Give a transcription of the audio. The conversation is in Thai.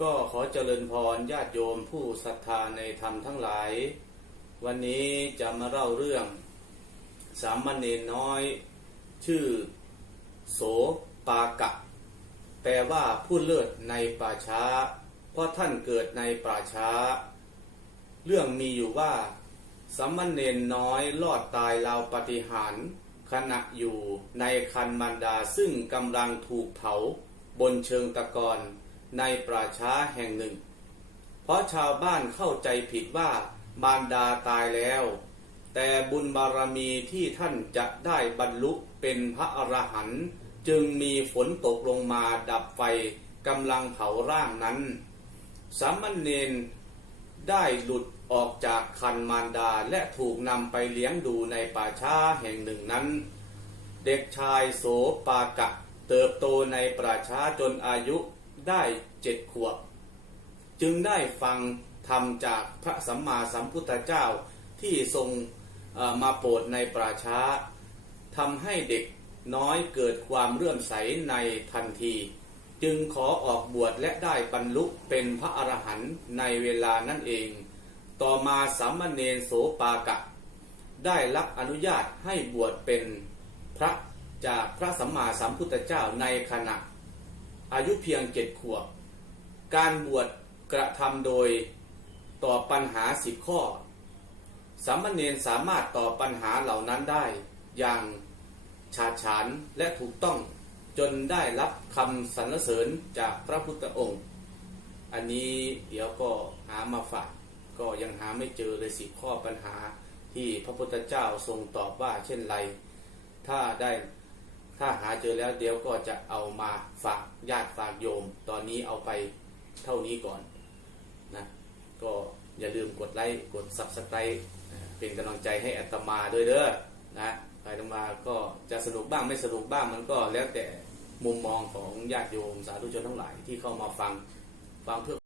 ก็ขอเจริญพรญาติโยมผู้ศรัทธาในธรรมทั้งหลาย วันนี้จะมาเล่าเรื่อง สามเณรน้อย ชื่อ โสปากะ แปลว่าผู้เลิศในป่าช้า เพราะท่านเกิดในป่าช้า เรื่องมีอยู่ว่า สามเณรน้อยรอดตายราวปฏิหารขณะอยู่ในคันมารดาซึ่งกำลังถูกเผาบนเชิงตะกอน ในป่าช้าแห่งหนึ่ง เพราะชาวบ้านเข้าใจผิดว่ามารดาตายแล้ว แต่บุญบารมีที่ท่านจะได้บรรลุเป็นพระอรหันต์จึงมีฝนตกลงมาดับไฟกำลังเผาร่างนั้น สามเณรได้หลุดออกจากคันมารดาและถูกนำไปเลี้ยงดูในป่าช้าแห่งหนึ่งนั้น เด็กชายโสปากะเติบโตในป่าช้าจนอายุ ได้เจ็ดขวบ จึงได้ฟังธรรมจากพระสัมมาสัมพุทธเจ้าที่ทรงมาโปรดในป่าช้าทำให้เด็กน้อยเกิดความเลื่อมใสในทันที จึงขอออกบวชและได้บรรลุเป็นพระอรหันต์ในเวลานั่นเอง ต่อมาสามเณรโสปากะ ได้รับอนุญาตให้บวชเป็นพระจากพระสัมมาสัมพุทธเจ้าในขณะ อายุเพียงเจ็ดขวบ การบวชกระทำโดยตอบปัญหาสิบข้อ สามเณรสามารถตอบปัญหาเหล่านั้นได้อย่างฉาดฉานและถูกต้องจนได้รับคำสรรเสริญจากพระพุทธองค์ อันนี้เดี๋ยวก็หามาฝาก ก็ยังหาไม่เจอเลยสิบข้อปัญหาที่พระพุทธเจ้าทรงตอบว่าเช่นไร ถ้าได้ ถ้าหาเจอแล้วเดี๋ยวก็จะเอามาฝากญาติฝากโยม ตอนนี้เอาไปเท่านี้ก่อนนะก็อย่าลืมกดไลค์กด subscribe นะเป็นกำลังใจให้อัตมาด้วยเด้อนะอาตมาก็จะสนุกบ้างไม่สนุกบ้างมันก็แล้วแต่มุมมองของญาติโยมสาธุชนทั้งหลายที่เข้ามาฟังฟังเพื่อ